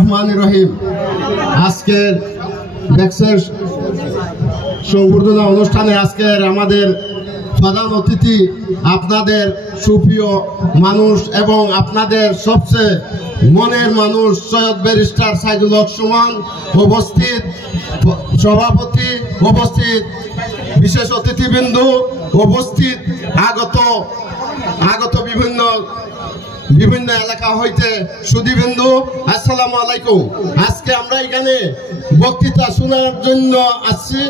রহমানির রহিম। আজকের ব্যাক্সের সংবর্ধনা অনুষ্ঠানে আজকের আমাদের প্রধান অতিথি আপনাদের সুপ্রিয় মানুষ এবং আপনাদের সবচেয়ে মনের মানুষ সৈয়দ ব্যারিস্টার সাইদুল হক সুমন উপস্থিত, সভাপতি উপস্থিত, বিশেষ অতিথিবৃন্দ উপস্থিত, আগত বিভিন্ন এলাকা হইতে সুধীবৃন্দ, আসসালামু আলাইকুম। আজকে আমরা এখানে বক্তৃতা শোনার জন্য আসছি,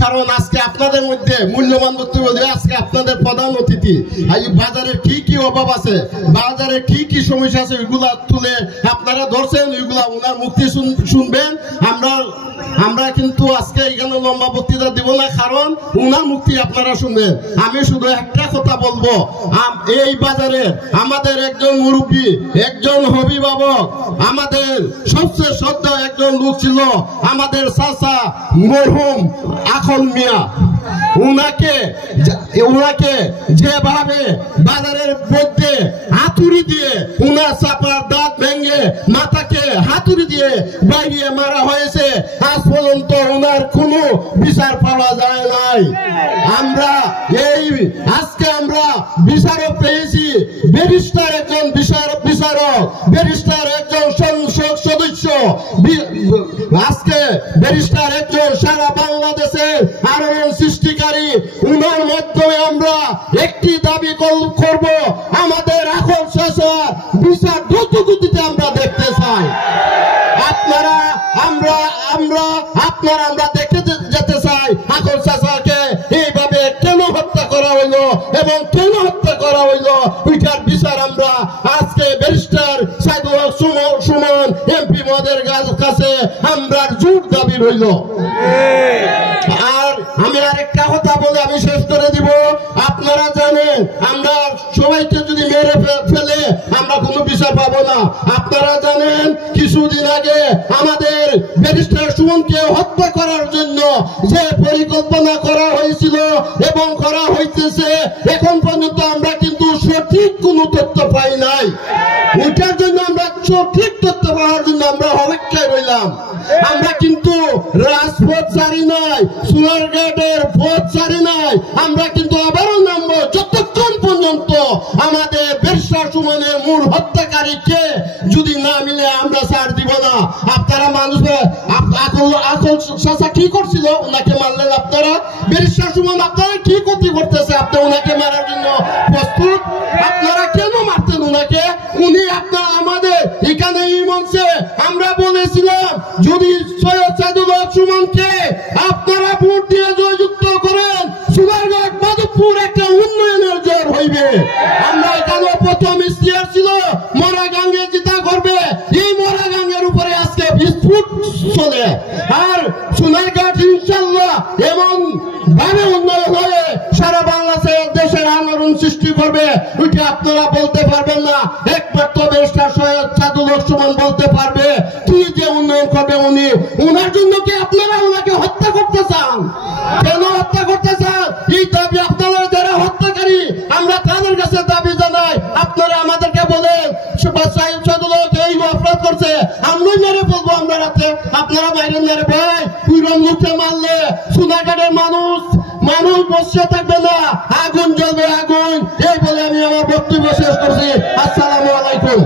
কারণ আজকে আপনাদের মধ্যে মূল্যবান বক্তব্য দিয়ে আজকে আপনাদের প্রধান অতিথি এই বাজারে কি কি অভাব আছে, বাজারে কি কি সমস্যা আছে, ওইগুলা তুলে আপনারা ধরছেন, ওইগুলা ওনার মুক্তি শুনবেন। আমরা কিন্তু আজকে এখানে লম্বা বক্তৃতা দিব না, কারণ ওনার মুক্তি আপনারা শুনবেন। আমি শুধু একটা কথা বলবো, এই বাজারে আমাদের একজন মুরব্বী, একজন অভিভাবক, আমাদের সবচেয়ে শ্রদ্ধা একজন লোক ছিল আমাদের চাচা মরহুম আখল মিয়া। উনাকে যেভাবে বাজারের মধ্যে হাতুড়ি দিয়ে উনার চাপার দাঁত ভেঙে মাথাকে হাতুড়ি দিয়ে বাইরে মারা হয়েছে, আজ পর্যন্ত উনার কোনো বিচার পাওয়া যায় নাই। আজকে আমরা বিচারক পেয়েছি, ব্যারিস্টার একজন বিচারক, ব্যারিস্টার একজন সংসদ সদস্য, আজকে ব্যারিস্টার একজন সারা বাংলাদেশের আলোড়ন সৃষ্টিকারী। উনার মাধ্যমে আমরা একটি দাবি করব, আমাদের আখল চাচার বিচার দ্রুত গতিতে আমরা দেখতে চাই। আমরা দেখতে যেতে চাই আখল চাচাকে এইভাবে কেন হত্যা করা হইলো এবং কেন হত্যা করা হইলো, ওইটার বিচার আমরা আজকে ব্যারিস্টার সাইদুল হক সুমন এমপি মহোদয়ের কাছে আমরা জোর দাবি রইল। আর আমি আরেকটা কথা বলে আমি শেষ করে দিব। আপনারা জানেন, আমরা সবাইকে যদি মেরে ফেলে আমরা কোনো বিচার পাবো না। আপনারা জানেন, কিছুদিন আগে আমাদের ব্যারিস্টার সুমনকে হত্যা করার জন্য যে পরিকল্পনা করা হয়েছিল এবং করা হইতেছে, এখন পর্যন্ত আমরা কিন্তু সঠিক কোনো তথ্য পাই নাই। ওইটার জন্য আমরা সঠিক তথ্য পাওয়ার জন্য আমরা অপেক্ষায় রইলাম। আমরা কিন্তু রাজপথ ছাড়ি নাই, সোনারঘাটের পথ ছাড়ি নাই, আমরা কিন্তু আবারও নামবো যতক্ষণ পর্যন্ত আমাদের ব্যারিস্টার সুমনের মূল হত্যাকারীকে যদি না মিলে আমরা ছাড় দিব না। আপনারা মানুষ আখল চাচা কি করছিল, ওনাকে মারলেন আপনারা। ব্যারিস্টার সুমন আপনারা কি ক্ষতি করতেছে, আপনি ওনাকে মারার জন্য প্রস্তুত? আপনারা কেন মারতেন ওনাকে? উনি আপনারা আমাদের এখানে এই মঞ্চে আমরা বলেছিলাম, যদি সৈয়দ সাইদুল হক সুমনকে আপনারা ভোট দিয়ে জয়যুক্ত করেন, সোনারঘাট মাধবপুর একটা উন্নয়নের জোর হইবে। আমরা এখানে প্রথম ইশতেহার ছিল মরা গাঙ্গে জিতা করবে, এই মরা গাঙ্গের উপরে আজকে বিস্ফোট চলে। আর সোনারঘাট ইনশাল্লাহ এমন ভাবে উন্নয়ন হয়ে সারা বাংলাদেশের দেশের আলোড়ন সৃষ্টি করবে, ওইটা আপনারা বলতে পারবেন না। একমাত্র ব্যারিস্টার সৈয়দ সাইদুল হক সুমন বলতে পারবে কি যে উন্নয়ন করবে উনি। ওনার জন্য কি আপনারা ওনাকে হত্যা করতে চান? কেন হত্যা করতে চান? এই দাবি আপনারা যারা হত্যাকারী, আমরা তাদের কাছে দাবি জানাই। আপনারা আমাদেরকে বলেন সাইদুল হক এই অপরাধ করছে, আমরাই মেরে ফেলবো আমরা রাতে, আপনারা বাইরে মেরে ভাই পুরন মুখে মারলে সোনারঘাটের মানুষ বসে থাকবে না, আগুন জ্বলবে আগুন। এই বলে আমি আমার বক্তব্য শেষ করছি। আসসালামু আলাইকুম।